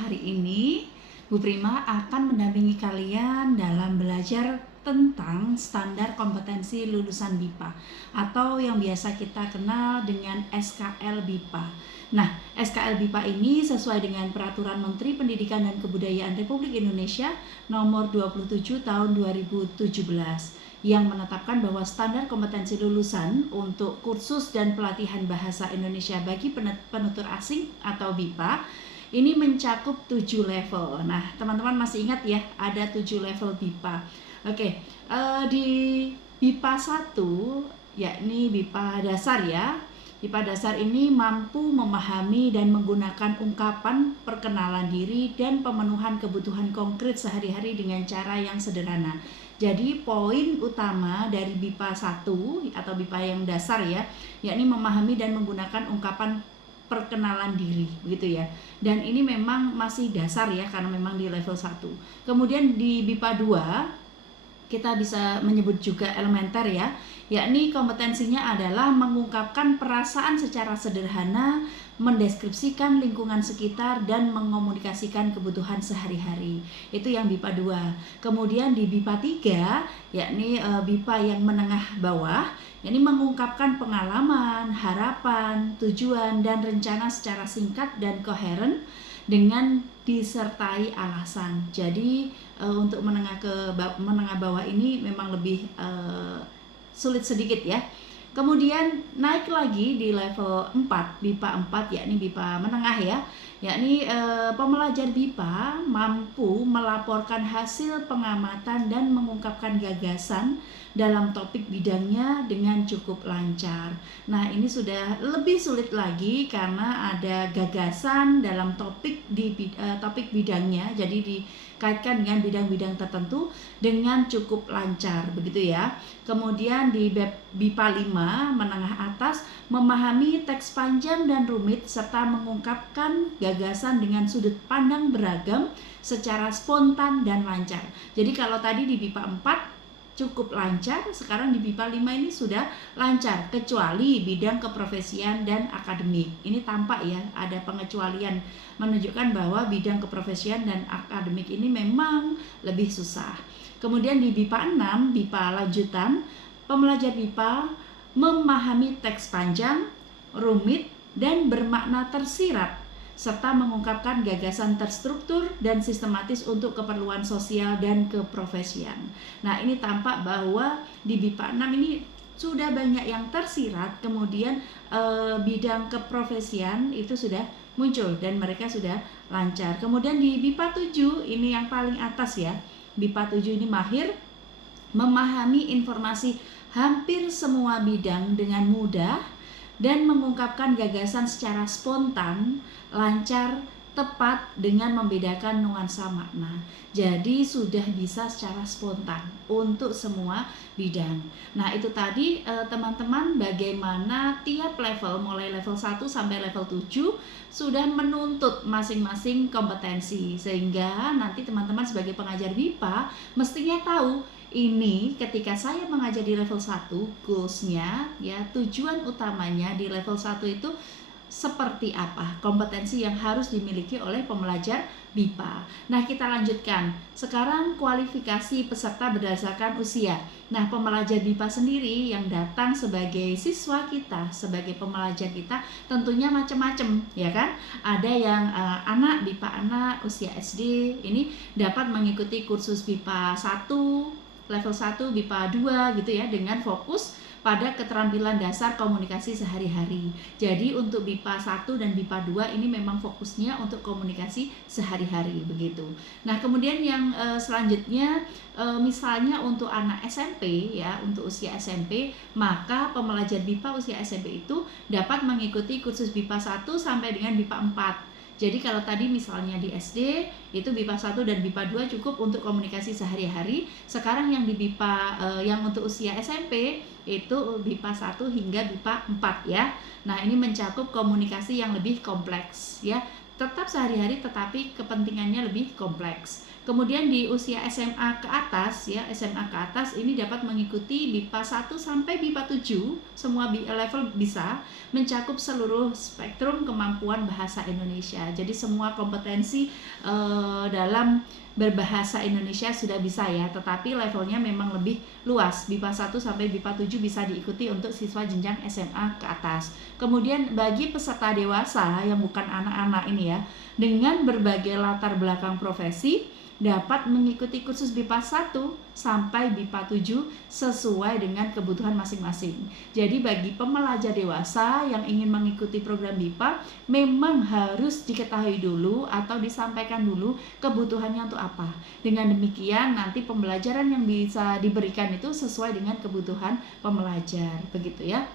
hari ini Bu Prima akan mendampingi kalian dalam belajar tentang standar kompetensi lulusan BIPA atau yang biasa kita kenal dengan SKL BIPA. Nah, SKL BIPA ini sesuai dengan Peraturan Menteri Pendidikan dan Kebudayaan Republik Indonesia nomor 27 tahun 2017 yang menetapkan bahwa standar kompetensi lulusan untuk kursus dan pelatihan bahasa Indonesia bagi penutur asing atau BIPA ini mencakup 7 level. Nah, teman-teman masih ingat ya, ada 7 level BIPA. Oke, di BIPA 1, yakni BIPA dasar ya. BIPA dasar ini mampu memahami dan menggunakan ungkapan perkenalan diri dan pemenuhan kebutuhan konkret sehari-hari dengan cara yang sederhana. Jadi poin utama dari BIPA 1 atau BIPA yang dasar ya, yakni memahami dan menggunakan ungkapan perkenalan diri, begitu ya. Dan ini memang masih dasar ya, karena memang di level 1. Kemudian di BIPA 2 kita bisa menyebut juga elementer ya, yakni kompetensinya adalah mengungkapkan perasaan secara sederhana, mendeskripsikan lingkungan sekitar, dan mengomunikasikan kebutuhan sehari-hari. Itu yang BIPA 2. Kemudian di BIPA 3, yakni BIPA yang menengah bawah, yakni mengungkapkan pengalaman, harapan, tujuan, dan rencana secara singkat dan koheren dengan disertai alasan. Jadi untuk menengah bawah ini memang lebih sulit sedikit ya. Kemudian naik lagi di level 4, BIPA 4, yakni BIPA menengah ya, yakni pembelajar BIPA mampu melaporkan hasil pengamatan dan mengungkapkan gagasan dalam topik bidangnya dengan cukup lancar. Nah, ini sudah lebih sulit lagi karena ada gagasan dalam topik topik bidangnya, jadi dikaitkan dengan bidang-bidang tertentu dengan cukup lancar, begitu ya. Kemudian di BIPA 5 menengah atas, memahami teks panjang dan rumit serta mengungkapkan gagasan dengan sudut pandang beragam secara spontan dan lancar. Jadi kalau tadi di BIPA 4 cukup lancar, sekarang di BIPA 5 ini sudah lancar, kecuali bidang keprofesian dan akademik. Ini tampak ya, ada pengecualian menunjukkan bahwa bidang keprofesian dan akademik ini memang lebih susah. Kemudian di BIPA 6, BIPA lanjutan, pembelajar BIPA memahami teks panjang, rumit, dan bermakna tersirat, serta mengungkapkan gagasan terstruktur dan sistematis untuk keperluan sosial dan keprofesian. Nah, ini tampak bahwa di BIPA 6 ini sudah banyak yang tersirat, kemudian bidang keprofesian itu sudah muncul dan mereka sudah lancar. Kemudian di BIPA 7, ini yang paling atas ya, BIPA 7 ini mahir memahami informasi hampir semua bidang dengan mudah dan mengungkapkan gagasan secara spontan, lancar, tepat dengan membedakan nuansa makna. Jadi sudah bisa secara spontan untuk semua bidang. Nah, itu tadi teman-teman bagaimana tiap level mulai level 1 sampai level 7 sudah menuntut masing-masing kompetensi, sehingga nanti teman-teman sebagai pengajar BIPA mestinya tahu ini ketika saya mengajar di level 1, goals-nya ya, tujuan utamanya di level 1 itu seperti apa, kompetensi yang harus dimiliki oleh pembelajar BIPA. Nah, kita lanjutkan. Sekarang kualifikasi peserta berdasarkan usia. Nah, pembelajar BIPA sendiri yang datang sebagai siswa kita, sebagai pembelajar kita, tentunya macam-macam, ya kan? Ada yang anak BIPA anak usia SD, ini dapat mengikuti kursus BIPA 1, level 1, BIPA 2 gitu ya, dengan fokus pada keterampilan dasar komunikasi sehari-hari. Jadi untuk BIPA 1 dan BIPA 2 ini memang fokusnya untuk komunikasi sehari-hari begitu. Nah, kemudian yang selanjutnya misalnya untuk anak SMP ya, untuk usia SMP, maka pembelajar BIPA usia SMP itu dapat mengikuti kursus BIPA 1 sampai dengan BIPA 4. Jadi kalau tadi misalnya di SD itu BIPA 1 dan BIPA 2 cukup untuk komunikasi sehari-hari. Sekarang yang di BIPA yang untuk usia SMP itu BIPA 1 hingga BIPA 4 ya. Nah, ini mencakup komunikasi yang lebih kompleks ya. tetap sehari-hari tetapi kepentingannya lebih kompleks. Kemudian di usia SMA ke atas ya, SMA ke atas ini dapat mengikuti BIPA 1 sampai BIPA 7, semua level bisa, mencakup seluruh spektrum kemampuan bahasa Indonesia. Jadi semua kompetensi dalam berbahasa Indonesia sudah bisa ya, tetapi levelnya memang lebih luas. BIPA 1 sampai BIPA 7 bisa diikuti untuk siswa jenjang SMA ke atas. Kemudian bagi peserta dewasa yang bukan anak-anak ini ya, dengan berbagai latar belakang profesi, dapat mengikuti kursus BIPA 1 sampai BIPA 7 sesuai dengan kebutuhan masing-masing. Jadi bagi pembelajar dewasa yang ingin mengikuti program BIPA, memang harus diketahui dulu atau disampaikan dulu kebutuhannya untuk apa. Dengan demikian nanti pembelajaran yang bisa diberikan itu sesuai dengan kebutuhan pembelajar, begitu ya.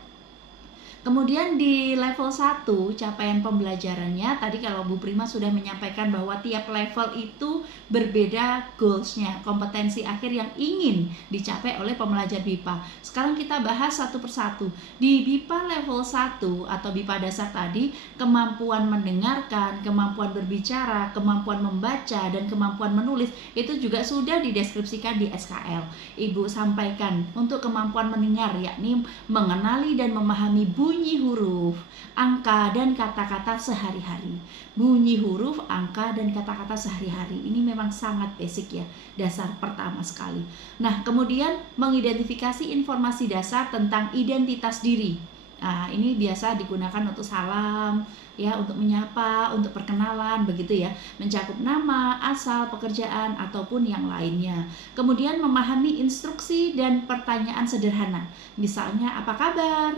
Kemudian di level 1 capaian pembelajarannya, tadi kalau Bu Prima sudah menyampaikan bahwa tiap level itu berbeda goalsnya, kompetensi akhir yang ingin dicapai oleh pembelajar BIPA. Sekarang kita bahas satu persatu. Di BIPA level 1 atau BIPA dasar tadi, kemampuan mendengarkan, kemampuan berbicara, kemampuan membaca, dan kemampuan menulis itu juga sudah dideskripsikan di SKL. Ibu sampaikan untuk kemampuan mendengar, yakni mengenali dan memahami bunyi huruf, angka, dan kata-kata sehari-hari. Bunyi huruf, angka, dan kata-kata sehari-hari ini memang sangat basic ya, dasar pertama sekali. Nah, kemudian mengidentifikasi informasi dasar tentang identitas diri. Nah, ini biasa digunakan untuk salam, ya, untuk menyapa, untuk perkenalan, begitu ya, mencakup nama, asal, pekerjaan, ataupun yang lainnya. Kemudian memahami instruksi dan pertanyaan sederhana, misalnya apa kabar?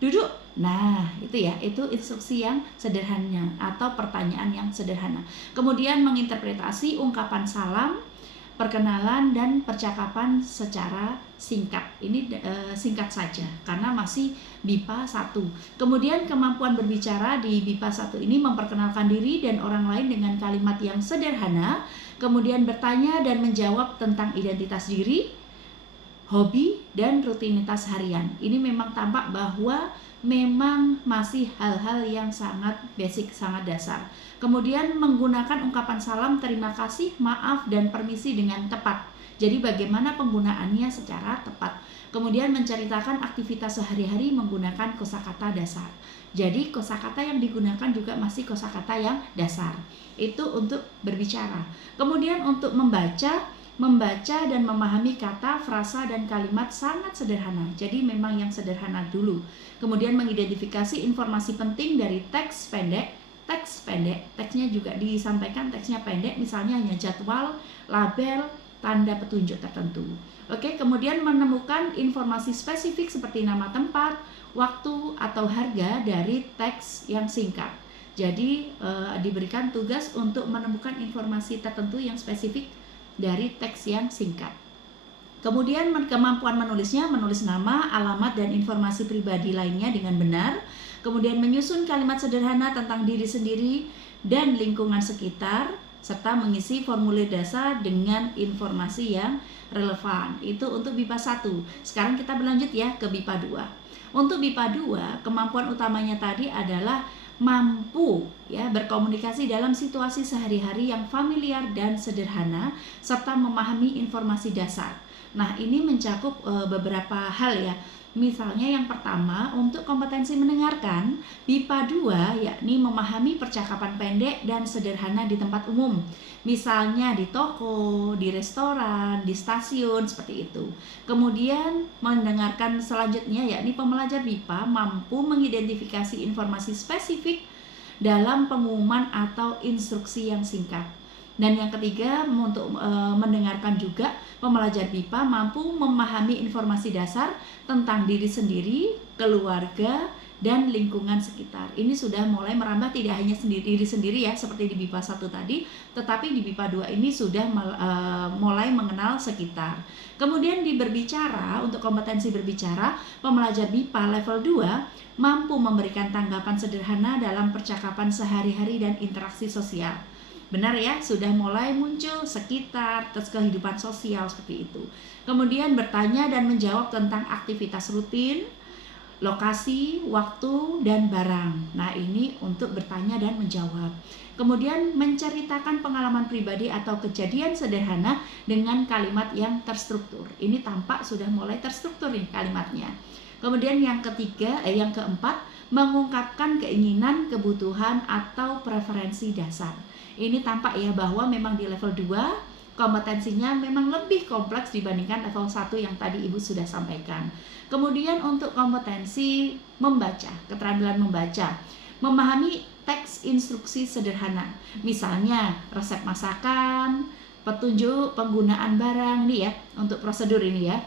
Duduk. Nah, itu ya, itu instruksi yang sederhana atau pertanyaan yang sederhana. Kemudian menginterpretasi ungkapan salam, perkenalan, dan percakapan secara singkat. Ini singkat saja karena masih BIPA 1. Kemudian kemampuan berbicara di BIPA 1 ini memperkenalkan diri dan orang lain dengan kalimat yang sederhana, kemudian bertanya dan menjawab tentang identitas diri, hobi, dan rutinitas harian. Ini memang tampak bahwa memang masih hal-hal yang sangat basic, sangat dasar. Kemudian menggunakan ungkapan salam, terima kasih, maaf, dan permisi dengan tepat. Jadi bagaimana penggunaannya secara tepat. Kemudian menceritakan aktivitas sehari-hari menggunakan kosakata dasar. Jadi kosakata yang digunakan juga masih kosakata yang dasar. Itu untuk berbicara. Kemudian untuk membaca dan memahami kata, frasa, dan kalimat sangat sederhana. Jadi memang yang sederhana dulu. Kemudian mengidentifikasi informasi penting dari teks pendek. Teksnya juga disampaikan teksnya pendek, misalnya hanya jadwal, label, tanda petunjuk tertentu. Oke, kemudian menemukan informasi spesifik seperti nama tempat, waktu, atau harga dari teks yang singkat. Jadi diberikan tugas untuk menemukan informasi tertentu yang spesifik dari teks yang singkat. Kemudian kemampuan menulisnya, menulis nama, alamat, dan informasi pribadi lainnya dengan benar. Kemudian menyusun kalimat sederhana tentang diri sendiri dan lingkungan sekitar, serta mengisi formulir dasar dengan informasi yang relevan. Itu untuk BIPA 1. Sekarang kita berlanjut ya ke BIPA 2. Untuk BIPA 2, kemampuan utamanya tadi adalah mampu ya berkomunikasi dalam situasi sehari-hari yang familiar dan sederhana, serta memahami informasi dasar. Nah, ini mencakup beberapa hal ya. Misalnya yang pertama, untuk kompetensi mendengarkan, BIPA 2 yakni memahami percakapan pendek dan sederhana di tempat umum. Misalnya di toko, di restoran, di stasiun, seperti itu. Kemudian mendengarkan selanjutnya yakni pembelajar BIPA mampu mengidentifikasi informasi spesifik dalam pengumuman atau instruksi yang singkat. Dan yang ketiga, untuk mendengarkan juga, pembelajar BIPA mampu memahami informasi dasar tentang diri sendiri, keluarga, dan lingkungan sekitar. Ini sudah mulai merambah tidak hanya diri sendiri ya, seperti di BIPA 1 tadi, tetapi di BIPA 2 ini sudah mulai mengenal sekitar. Kemudian di berbicara, untuk kompetensi berbicara, pembelajar BIPA level 2 mampu memberikan tanggapan sederhana dalam percakapan sehari-hari dan interaksi sosial. Benar ya, sudah mulai muncul sekitar, terus kehidupan sosial seperti itu. Kemudian bertanya dan menjawab tentang aktivitas rutin, lokasi, waktu, dan barang. Nah, ini untuk bertanya dan menjawab. Kemudian menceritakan pengalaman pribadi atau kejadian sederhana dengan kalimat yang terstruktur. Ini tampak sudah mulai terstruktur nih kalimatnya. Kemudian yang keempat, mengungkapkan keinginan, kebutuhan, atau preferensi dasar. Ini tampak ya bahwa memang di level 2 kompetensinya memang lebih kompleks dibandingkan level 1 yang tadi Ibu sudah sampaikan. Kemudian untuk kompetensi membaca, keterampilan membaca, memahami teks instruksi sederhana, misalnya resep masakan, petunjuk penggunaan barang ini ya, untuk prosedur ini ya.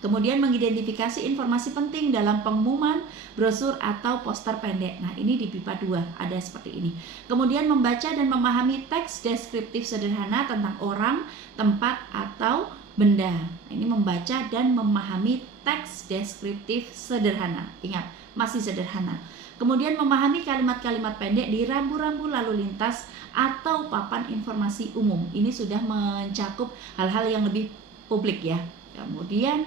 Kemudian mengidentifikasi informasi penting dalam pengumuman, brosur, atau poster pendek. Nah, ini di BIPA 2 ada seperti ini. Kemudian membaca dan memahami teks deskriptif sederhana tentang orang, tempat, atau benda. Ini membaca dan memahami teks deskriptif sederhana. Ingat, masih sederhana. Kemudian memahami kalimat-kalimat pendek di rambu-rambu lalu lintas atau papan informasi umum. Ini sudah mencakup hal-hal yang lebih publik ya. Kemudian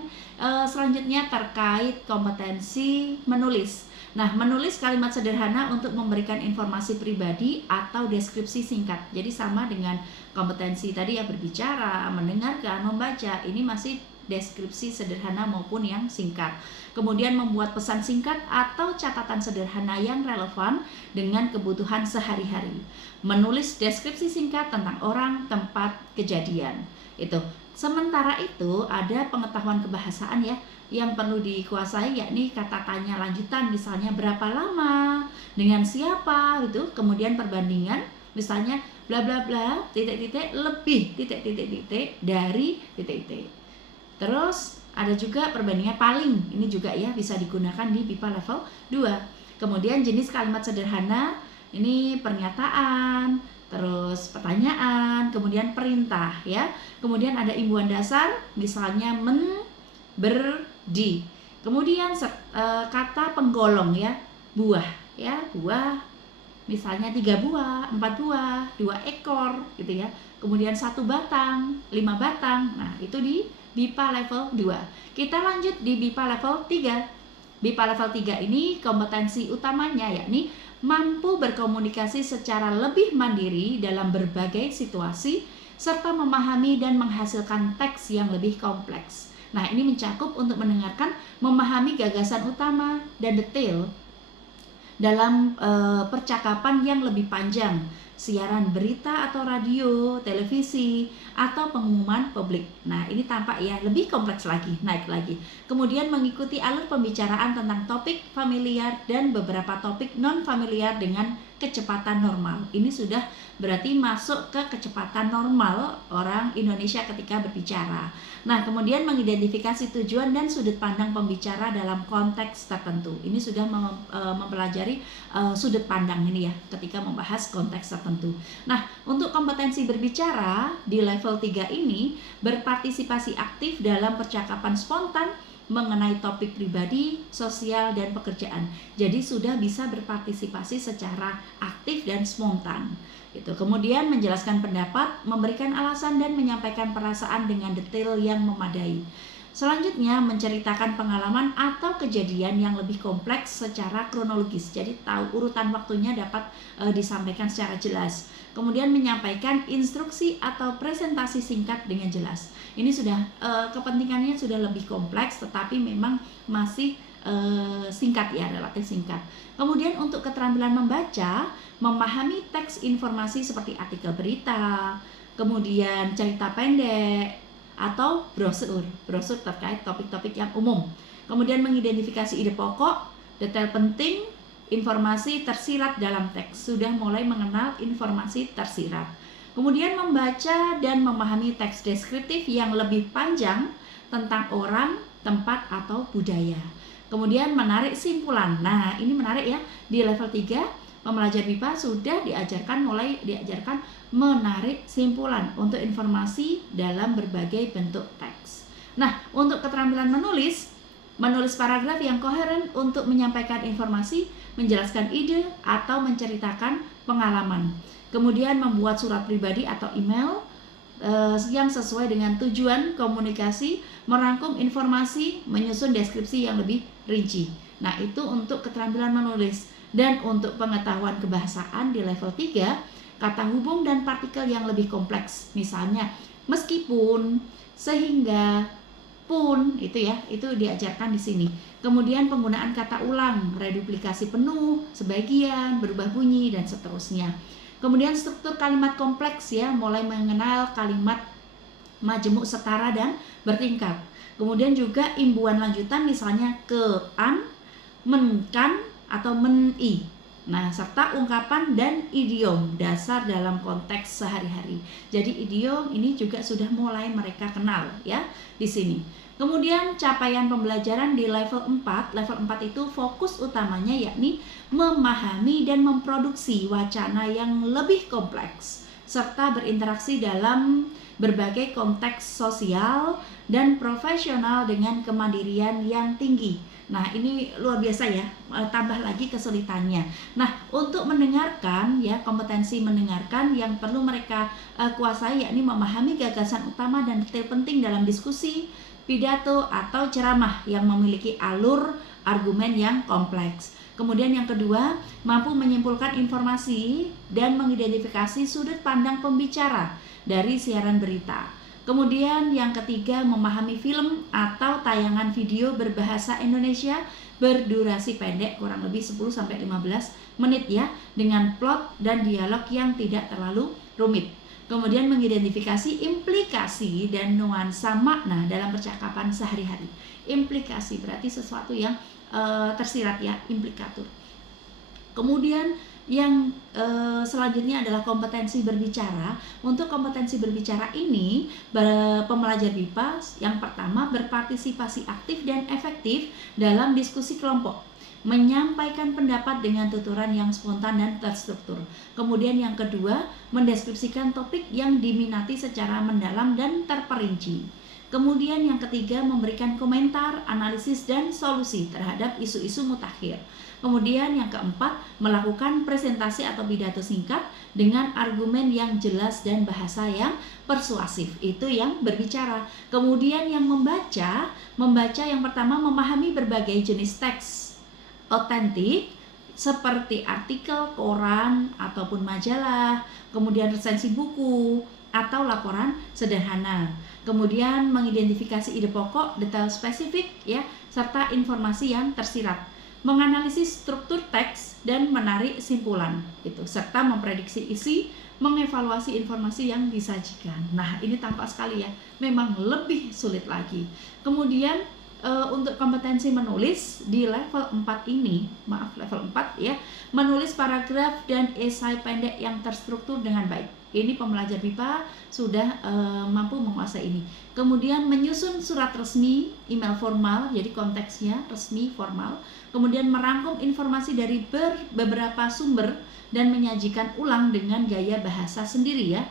selanjutnya terkait kompetensi menulis. Nah, menulis kalimat sederhana untuk memberikan informasi pribadi atau deskripsi singkat. Jadi sama dengan kompetensi tadi ya, berbicara, mendengarkan, membaca. Ini masih deskripsi sederhana maupun yang singkat. Kemudian membuat pesan singkat atau catatan sederhana yang relevan dengan kebutuhan sehari-hari. Menulis deskripsi singkat tentang orang, tempat, kejadian. Itu. Sementara itu ada pengetahuan kebahasaan ya yang perlu dikuasai, yakni kata tanya lanjutan, misalnya berapa lama, dengan siapa gitu. Kemudian perbandingan, misalnya bla bla bla titik-titik lebih titik-titik dari titik-titik. Terus ada juga perbandingan paling, ini juga ya bisa digunakan di BIPA level 2. Kemudian jenis kalimat sederhana, ini pernyataan, terus pertanyaan, kemudian perintah ya. Kemudian ada imbuhan dasar, misalnya men, ber, di. Kemudian kata penggolong ya, buah ya, buah misalnya 3 buah, 4 buah, 2 ekor gitu ya. Kemudian 1 batang, 5 batang. Nah, itu di BIPA level 2. Kita lanjut di BIPA level 3. BIPA level 3 ini kompetensi utamanya yakni mampu berkomunikasi secara lebih mandiri dalam berbagai situasi, serta memahami dan menghasilkan teks yang lebih kompleks. Nah, ini mencakup untuk mendengarkan, memahami gagasan utama dan detail dalam percakapan yang lebih panjang, siaran berita atau radio, televisi, atau pengumuman publik. Nah, ini tampak ya lebih kompleks lagi, naik lagi. Kemudian mengikuti alur pembicaraan tentang topik familiar dan beberapa topik non-familiar dengan kecepatan normal. Ini sudah berarti masuk ke kecepatan normal orang Indonesia ketika berbicara. Nah, kemudian mengidentifikasi tujuan dan sudut pandang pembicara dalam konteks tertentu. Ini sudah mempelajari sudut pandang ini ya ketika membahas konteks tertentu. Nah, untuk kompetensi berbicara di level 3 ini berpartisipasi aktif dalam percakapan spontan mengenai topik pribadi, sosial, dan pekerjaan. Jadi sudah bisa berpartisipasi secara aktif dan spontan. Gitu. Kemudian menjelaskan pendapat, memberikan alasan, dan menyampaikan perasaan dengan detail yang memadai. Selanjutnya menceritakan pengalaman atau kejadian yang lebih kompleks secara kronologis. Jadi tahu urutan waktunya dapat disampaikan secara jelas. Kemudian menyampaikan instruksi atau presentasi singkat dengan jelas. Ini sudah kepentingannya sudah lebih kompleks, tetapi memang masih singkat ya, relatif singkat. Kemudian untuk keterampilan membaca, memahami teks informasi seperti artikel berita, kemudian cerita pendek, atau brosur terkait topik-topik yang umum. Kemudian mengidentifikasi ide pokok, detail penting, informasi tersirat dalam teks. Sudah mulai mengenal informasi tersirat. Kemudian membaca dan memahami teks deskriptif yang lebih panjang tentang orang, tempat, atau budaya. Kemudian menarik simpulan. Nah, ini menarik ya. Di level 3 pembelajar BIPA sudah mulai diajarkan menarik simpulan untuk informasi dalam berbagai bentuk teks. Nah, untuk keterampilan menulis paragraf yang koheren untuk menyampaikan informasi, menjelaskan ide, atau menceritakan pengalaman. Kemudian membuat surat pribadi atau email yang sesuai dengan tujuan komunikasi, merangkum informasi, menyusun deskripsi yang lebih rinci. Nah, itu untuk keterampilan menulis. Dan untuk pengetahuan kebahasaan di level 3, kata hubung dan partikel yang lebih kompleks. Misalnya, meskipun, sehingga, pun, itu ya, itu diajarkan di sini. Kemudian penggunaan kata ulang, reduplikasi penuh, sebagian, berubah bunyi, dan seterusnya. Kemudian struktur kalimat kompleks ya, mulai mengenal kalimat majemuk, setara, dan bertingkat. Kemudian juga imbuhan lanjutan, misalnya ke, an, menkan, atau meni. Nah, serta ungkapan dan idiom dasar dalam konteks sehari-hari. Jadi idiom ini juga sudah mulai mereka kenal ya di sini. Kemudian capaian pembelajaran di level 4. Level 4 itu fokus utamanya yakni memahami dan memproduksi wacana yang lebih kompleks serta berinteraksi dalam berbagai konteks sosial dan profesional dengan kemandirian yang tinggi. Nah, ini luar biasa ya, tambah lagi kesulitannya. Nah, untuk mendengarkan ya, kompetensi mendengarkan yang perlu mereka kuasai yakni memahami gagasan utama dan detail penting dalam diskusi, pidato, atau ceramah yang memiliki alur argumen yang kompleks. Kemudian yang kedua, mampu menyimpulkan informasi dan mengidentifikasi sudut pandang pembicara dari siaran berita. Kemudian yang ketiga, memahami film atau tayangan video berbahasa Indonesia berdurasi pendek kurang lebih 10-15 menit ya, dengan plot dan dialog yang tidak terlalu rumit. Kemudian mengidentifikasi implikasi dan nuansa makna dalam percakapan sehari-hari. Implikasi berarti sesuatu yang tersirat ya, implikatur. Kemudian yang selanjutnya adalah kompetensi berbicara. Untuk kompetensi berbicara ini, pembelajar BIPA yang pertama berpartisipasi aktif dan efektif dalam diskusi kelompok, menyampaikan pendapat dengan tuturan yang spontan dan terstruktur. Kemudian yang kedua, mendeskripsikan topik yang diminati secara mendalam dan terperinci. Kemudian yang ketiga, memberikan komentar, analisis, dan solusi terhadap isu-isu mutakhir. Kemudian yang keempat, melakukan presentasi atau pidato singkat dengan argumen yang jelas dan bahasa yang persuasif. Itu yang berbicara. Kemudian yang membaca yang pertama memahami berbagai jenis teks otentik seperti artikel, koran, ataupun majalah, kemudian resensi buku, atau laporan sederhana. Kemudian mengidentifikasi ide pokok, detail spesifik ya, serta informasi yang tersirat. Menganalisis struktur teks dan menarik simpulan itu, serta memprediksi isi, mengevaluasi informasi yang disajikan. Nah, ini tampak sekali ya, memang lebih sulit lagi. Kemudian untuk kompetensi menulis di level 4 ini, level 4 ya, menulis paragraf dan esai pendek yang terstruktur dengan baik. Ini pembelajar BIPA sudah mampu menguasai ini. Kemudian menyusun surat resmi, email formal, jadi konteksnya resmi, formal. Kemudian merangkum informasi dari beberapa sumber dan menyajikan ulang dengan gaya bahasa sendiri ya.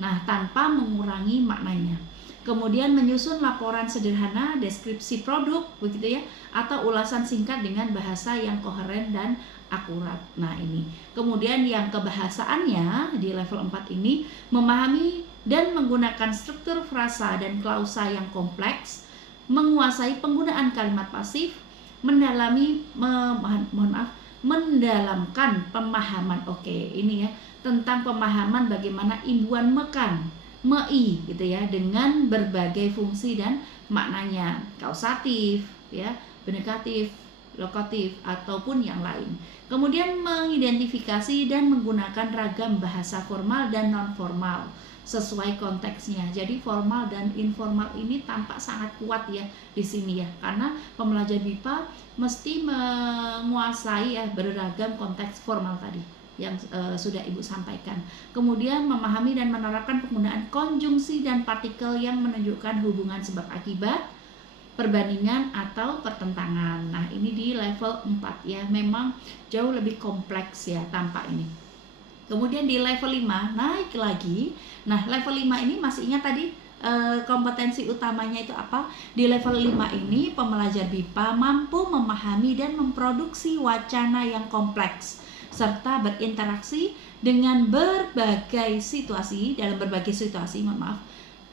Nah, tanpa mengurangi maknanya. Kemudian menyusun laporan sederhana, deskripsi produk, begitu ya, atau ulasan singkat dengan bahasa yang koheren dan akurat. Nah, ini. Kemudian yang kebahasaannya di level 4 ini memahami dan menggunakan struktur frasa dan klausa yang kompleks, menguasai penggunaan kalimat pasif, mendalamkan pemahaman. Oke, ini ya, tentang pemahaman bagaimana imbuhan mekan, mei gitu ya, dengan berbagai fungsi dan maknanya, kausatif ya, benekatif, lokatif, ataupun yang lain. Kemudian mengidentifikasi dan menggunakan ragam bahasa formal dan non formal sesuai konteksnya. Jadi formal dan informal ini tampak sangat kuat ya di sini ya, karena pembelajar BIPA mesti menguasai ya beragam konteks formal tadi yang sudah Ibu sampaikan. Kemudian memahami dan menerapkan penggunaan konjungsi dan partikel yang menunjukkan hubungan sebab akibat, perbandingan atau pertentangan. Nah, ini di level 4 ya, memang jauh lebih kompleks ya tampak ini. Kemudian di level 5 naik lagi. Nah, level 5 ini masih ingat tadi kompetensi utamanya itu apa? Di level 5 ini pembelajar BIPA mampu memahami dan memproduksi wacana yang kompleks serta berinteraksi dengan berbagai situasi,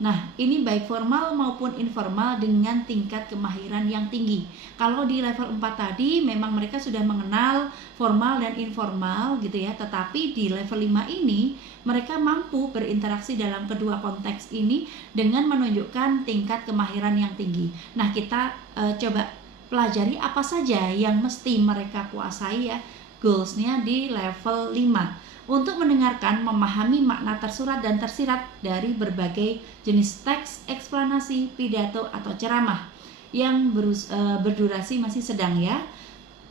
Nah, ini baik formal maupun informal dengan tingkat kemahiran yang tinggi. Kalau di level 4 tadi memang mereka sudah mengenal formal dan informal gitu ya, tetapi di level 5 ini mereka mampu berinteraksi dalam kedua konteks ini dengan menunjukkan tingkat kemahiran yang tinggi. Nah, kita coba pelajari apa saja yang mesti mereka kuasai ya, goals-nya di level 5. Untuk mendengarkan, memahami makna tersurat dan tersirat dari berbagai jenis teks, eksplanasi, pidato, atau ceramah yang berdurasi masih sedang ya,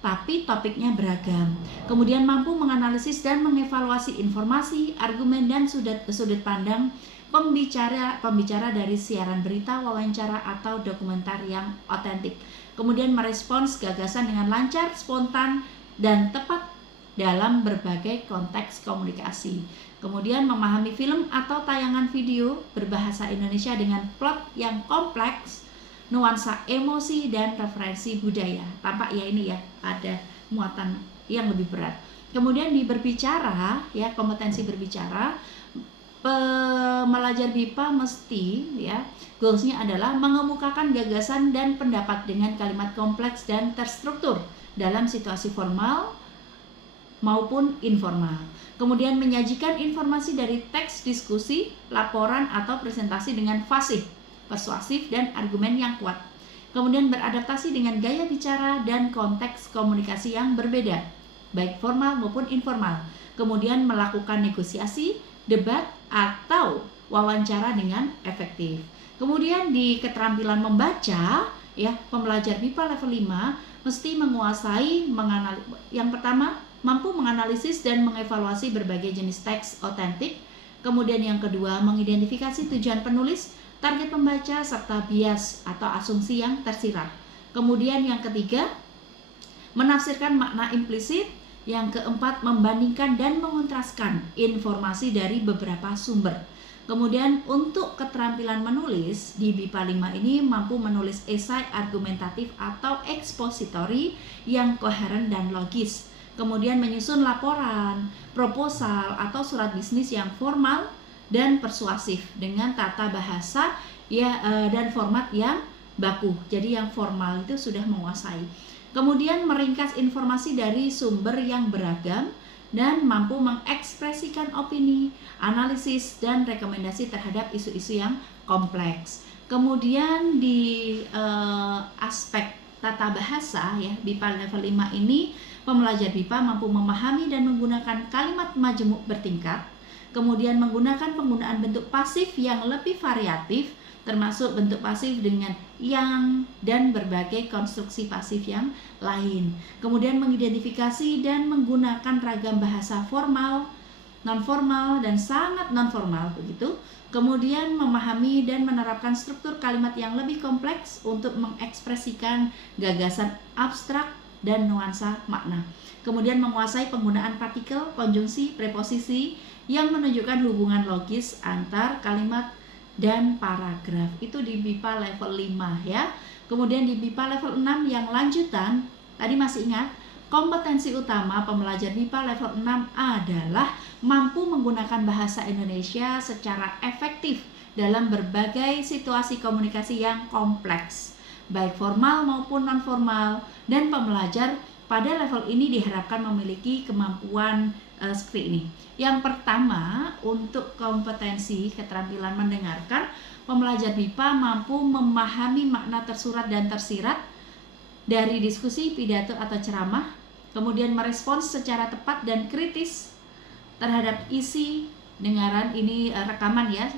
tapi topiknya beragam. Kemudian mampu menganalisis dan mengevaluasi informasi, argumen, dan sudut pandang pembicara dari siaran berita, wawancara, atau dokumenter yang otentik. Kemudian merespons gagasan dengan lancar, spontan, dan tepat dalam berbagai konteks komunikasi. Kemudian memahami film atau tayangan video berbahasa Indonesia dengan plot yang kompleks, nuansa emosi, dan referensi budaya. Tampak ya ini ya, ada muatan yang lebih berat. Kemudian di berbicara ya, kompetensi berbicara, pembelajar BIPA mesti ya, goalsnya adalah mengemukakan gagasan dan pendapat dengan kalimat kompleks dan terstruktur dalam situasi formal maupun informal. Kemudian menyajikan informasi dari teks diskusi, laporan, atau presentasi dengan fasih, persuasif, dan argumen yang kuat. Kemudian beradaptasi dengan gaya bicara dan konteks komunikasi yang berbeda, baik formal maupun informal. Kemudian melakukan negosiasi, debat, atau wawancara dengan efektif. Kemudian di keterampilan membaca, ya, pembelajar BIPA level 5 mesti menguasai yang pertama, mampu menganalisis dan mengevaluasi berbagai jenis teks otentik. Kemudian yang kedua, mengidentifikasi tujuan penulis, target pembaca, serta bias atau asumsi yang tersirat. Kemudian yang ketiga, menafsirkan makna implisit. Yang keempat, membandingkan dan mengontraskan informasi dari beberapa sumber. Kemudian untuk keterampilan menulis di BIPA 5 ini mampu menulis esai argumentatif atau ekspositori yang koheren dan logis. Kemudian menyusun laporan, proposal, atau surat bisnis yang formal dan persuasif dengan tata bahasa ya dan format yang baku. Jadi yang formal itu sudah menguasai. Kemudian meringkas informasi dari sumber yang beragam dan mampu mengekspresikan opini, analisis, dan rekomendasi terhadap isu-isu yang kompleks. Kemudian di aspek tata bahasa ya, BIPA level 5 ini pembelajar BIPA mampu memahami dan menggunakan kalimat majemuk bertingkat, kemudian menggunakan penggunaan bentuk pasif yang lebih variatif, termasuk bentuk pasif dengan yang dan berbagai konstruksi pasif yang lain. Kemudian mengidentifikasi dan menggunakan ragam bahasa formal, non-formal, dan sangat non-formal begitu. Kemudian memahami dan menerapkan struktur kalimat yang lebih kompleks untuk mengekspresikan gagasan abstrak dan nuansa makna. Kemudian menguasai penggunaan partikel, konjungsi, preposisi yang menunjukkan hubungan logis antar kalimat dan paragraf. Itu di BIPA level 5 ya. Kemudian di BIPA level 6 yang lanjutan, tadi masih ingat, kompetensi utama pembelajar BIPA level 6 adalah mampu menggunakan bahasa Indonesia secara efektif dalam berbagai situasi komunikasi yang kompleks, baik formal maupun non-formal, dan pembelajar pada level ini diharapkan memiliki kemampuan seperti ini. Yang pertama, untuk kompetensi keterampilan mendengarkan, pembelajar BIPA mampu memahami makna tersurat dan tersirat dari diskusi, pidato, atau ceramah, kemudian merespons secara tepat dan kritis terhadap isi dengaran, ini rekaman ya,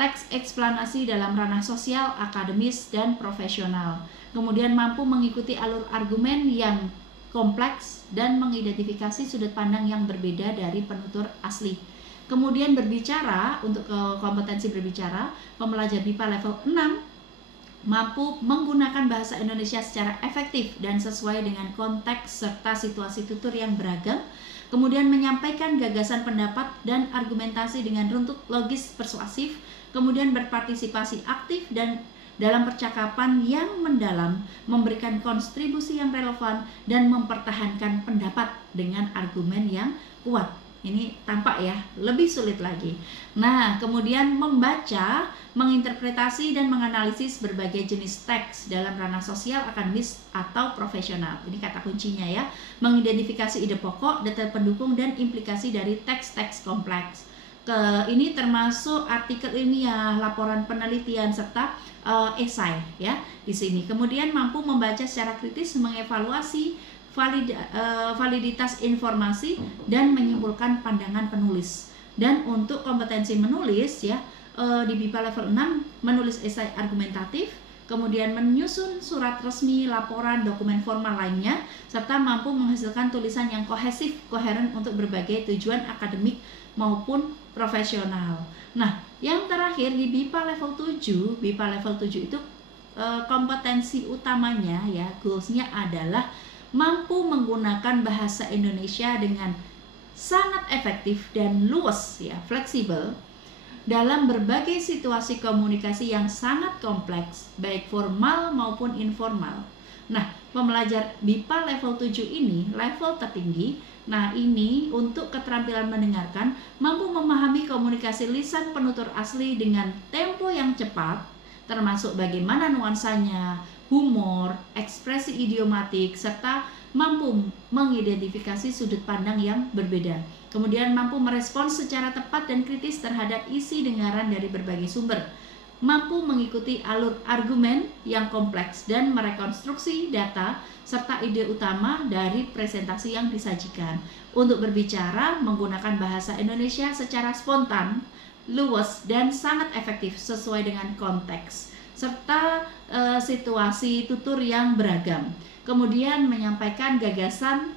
teks eksplanasi dalam ranah sosial, akademis, dan profesional. Kemudian mampu mengikuti alur argumen yang kompleks dan mengidentifikasi sudut pandang yang berbeda dari penutur asli. Kemudian berbicara, untuk kompetensi berbicara, pembelajar BIPA level 6 mampu menggunakan bahasa Indonesia secara efektif dan sesuai dengan konteks serta situasi tutur yang beragam. Kemudian menyampaikan gagasan, pendapat, dan argumentasi dengan runtut logis persuasif. Kemudian berpartisipasi aktif dan dalam percakapan yang mendalam, memberikan kontribusi yang relevan, dan mempertahankan pendapat dengan argumen yang kuat. Ini tampak ya, lebih sulit lagi. Nah, kemudian membaca, menginterpretasi dan menganalisis berbagai jenis teks dalam ranah sosial, akademis atau profesional. Ini kata kuncinya ya. Mengidentifikasi ide pokok, detail pendukung dan implikasi dari teks-teks kompleks. Ini termasuk artikel ilmiah, laporan penelitian serta esai ya di sini. Kemudian mampu membaca secara kritis, mengevaluasi validitas informasi dan menyimpulkan pandangan penulis. Dan untuk kompetensi menulis ya, di BIPA level 6 menulis esai argumentatif, kemudian menyusun surat resmi, laporan, dokumen formal lainnya, serta mampu menghasilkan tulisan yang kohesif, koheren untuk berbagai tujuan akademik maupun profesional. Nah, yang terakhir di BIPA level 7, BIPA level 7 itu kompetensi utamanya ya, goalsnya adalah mampu menggunakan bahasa Indonesia dengan sangat efektif dan luas ya, fleksibel dalam berbagai situasi komunikasi yang sangat kompleks, baik formal maupun informal. Nah, pembelajar BIPA level 7 ini level tertinggi. Nah, ini untuk keterampilan mendengarkan, mampu memahami komunikasi lisan penutur asli dengan tempo yang cepat, termasuk bagaimana nuansanya, humor, ekspresi idiomatik, serta mampu mengidentifikasi sudut pandang yang berbeda. Kemudian mampu merespons secara tepat dan kritis terhadap isi dengaran dari berbagai sumber. Mampu mengikuti alur argumen yang kompleks dan merekonstruksi data serta ide utama dari presentasi yang disajikan. Untuk berbicara menggunakan bahasa Indonesia secara spontan, luas dan sangat efektif sesuai dengan konteks serta situasi tutur yang beragam. Kemudian menyampaikan gagasan,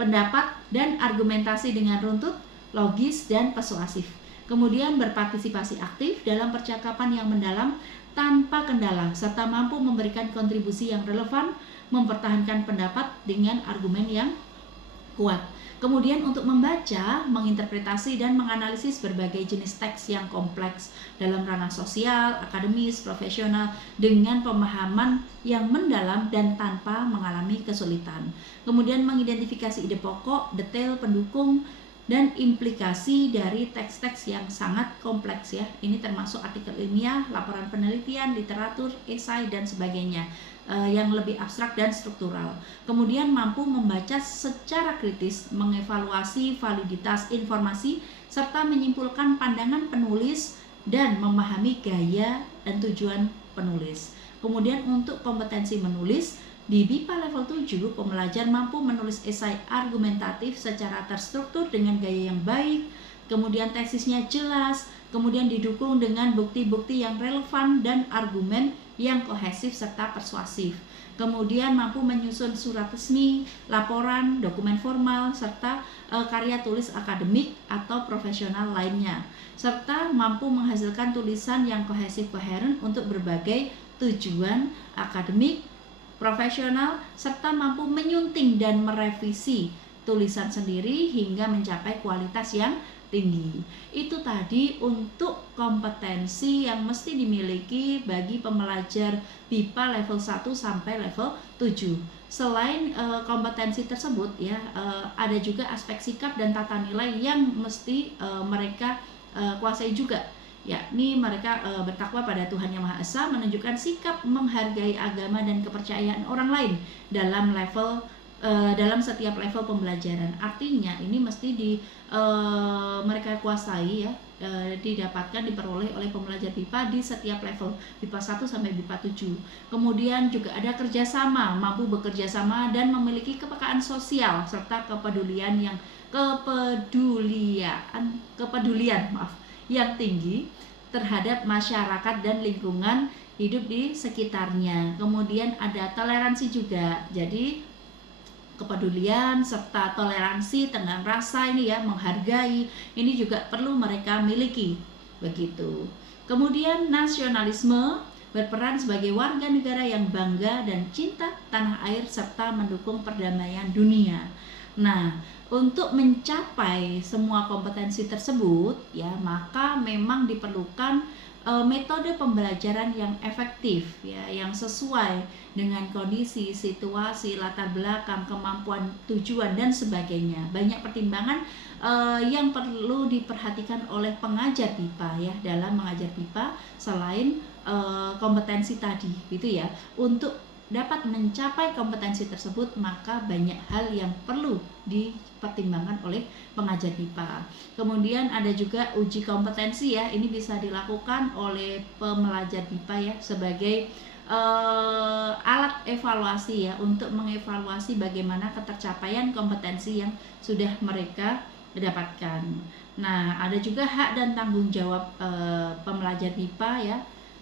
pendapat dan argumentasi dengan runtut, logis dan persuasif. Kemudian berpartisipasi aktif dalam percakapan yang mendalam tanpa kendala, serta mampu memberikan kontribusi yang relevan, mempertahankan pendapat dengan argumen yang kuat. Kemudian untuk membaca, menginterpretasi dan menganalisis berbagai jenis teks yang kompleks dalam ranah sosial, akademis, profesional dengan pemahaman yang mendalam dan tanpa mengalami kesulitan. Kemudian mengidentifikasi ide pokok, detail pendukung dan implikasi dari teks-teks yang sangat kompleks ya. Ini termasuk artikel ilmiah, laporan penelitian, literatur, esai dan sebagainya yang lebih abstrak dan struktural. Kemudian mampu membaca secara kritis, mengevaluasi validitas informasi serta menyimpulkan pandangan penulis dan memahami gaya dan tujuan penulis. Kemudian untuk kompetensi menulis di BIPA level 7, pembelajar mampu menulis esai argumentatif secara terstruktur dengan gaya yang baik, kemudian tesisnya jelas, kemudian didukung dengan bukti-bukti yang relevan dan argumen yang kohesif serta persuasif. Kemudian mampu menyusun surat resmi, laporan, dokumen formal, serta karya tulis akademik atau profesional lainnya. Serta mampu menghasilkan tulisan yang kohesif koheren untuk berbagai tujuan akademik, profesional, serta mampu menyunting dan merevisi tulisan sendiri hingga mencapai kualitas yang tinggi. Itu tadi untuk kompetensi yang mesti dimiliki bagi pembelajar BIPA level 1 sampai level 7. Selain kompetensi tersebut ya, ada juga aspek sikap dan tata nilai yang mesti mereka kuasai juga, yakni mereka bertakwa pada Tuhan Yang Maha Esa, menunjukkan sikap menghargai agama dan kepercayaan orang lain dalam setiap level pembelajaran. Artinya ini mesti mereka kuasai ya, diperoleh oleh pembelajar BIPA di setiap level, BIPA 1 sampai BIPA 7. Kemudian juga ada kerjasama, mampu bekerja sama dan memiliki kepekaan sosial serta kepedulian yang tinggi terhadap masyarakat dan lingkungan hidup di sekitarnya. Kemudian ada toleransi juga, jadi kepedulian serta toleransi dengan rasa ini ya, menghargai, ini juga perlu mereka miliki begitu. Kemudian nasionalisme, berperan sebagai warga negara yang bangga dan cinta tanah air serta mendukung perdamaian dunia. Nah, untuk mencapai semua kompetensi tersebut ya, maka memang diperlukan metode pembelajaran yang efektif ya, yang sesuai dengan kondisi, situasi, latar belakang, kemampuan, tujuan dan sebagainya. Banyak pertimbangan yang perlu diperhatikan oleh pengajar BIPA ya dalam mengajar BIPA selain kompetensi tadi gitu ya. Untuk dapat mencapai kompetensi tersebut, maka banyak hal yang perlu dipertimbangkan oleh pengajar BIPA. Kemudian ada juga uji kompetensi ya, ini bisa dilakukan oleh pembelajar BIPA ya sebagai alat evaluasi ya, untuk mengevaluasi bagaimana ketercapaian kompetensi yang sudah mereka dapatkan. Nah, ada juga hak dan tanggung jawab pembelajar BIPA ya.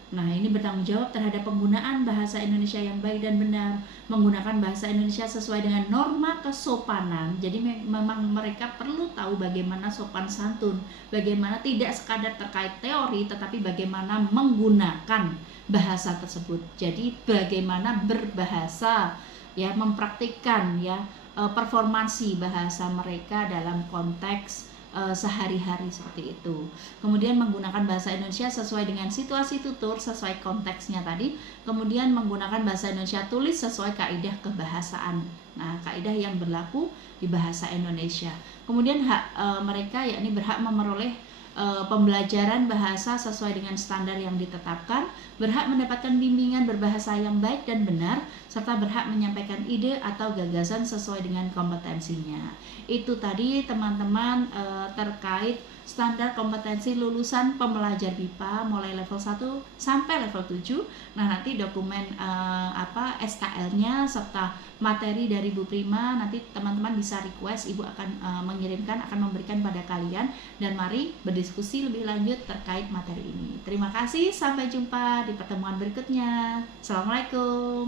Nah, ini bertanggung jawab terhadap penggunaan bahasa Indonesia yang baik dan benar, menggunakan bahasa Indonesia sesuai dengan norma kesopanan. Jadi memang mereka perlu tahu bagaimana sopan santun, bagaimana tidak sekadar terkait teori, tetapi bagaimana menggunakan bahasa tersebut. Jadi bagaimana berbahasa, ya, mempraktikkan ya performansi bahasa mereka dalam konteks sehari-hari seperti itu. Kemudian menggunakan bahasa Indonesia sesuai dengan situasi tutur, sesuai konteksnya tadi. Kemudian menggunakan bahasa Indonesia tulis sesuai kaidah kebahasaan. Nah, kaidah yang berlaku di bahasa Indonesia. Kemudian hak mereka yakni berhak memperoleh pembelajaran bahasa sesuai dengan standar yang ditetapkan, berhak mendapatkan bimbingan berbahasa yang baik dan benar, serta berhak menyampaikan ide atau gagasan sesuai dengan kompetensinya. Itu tadi teman-teman terkait standar kompetensi lulusan pembelajar BIPA mulai level 1 sampai level 7. Nah, nanti dokumen SKL-nya serta materi dari Bu Prima nanti teman-teman bisa request, Ibu akan mengirimkan, akan memberikan pada kalian, dan mari berdiskusi lebih lanjut terkait materi ini. Terima kasih, sampai jumpa di pertemuan berikutnya. Assalamualaikum.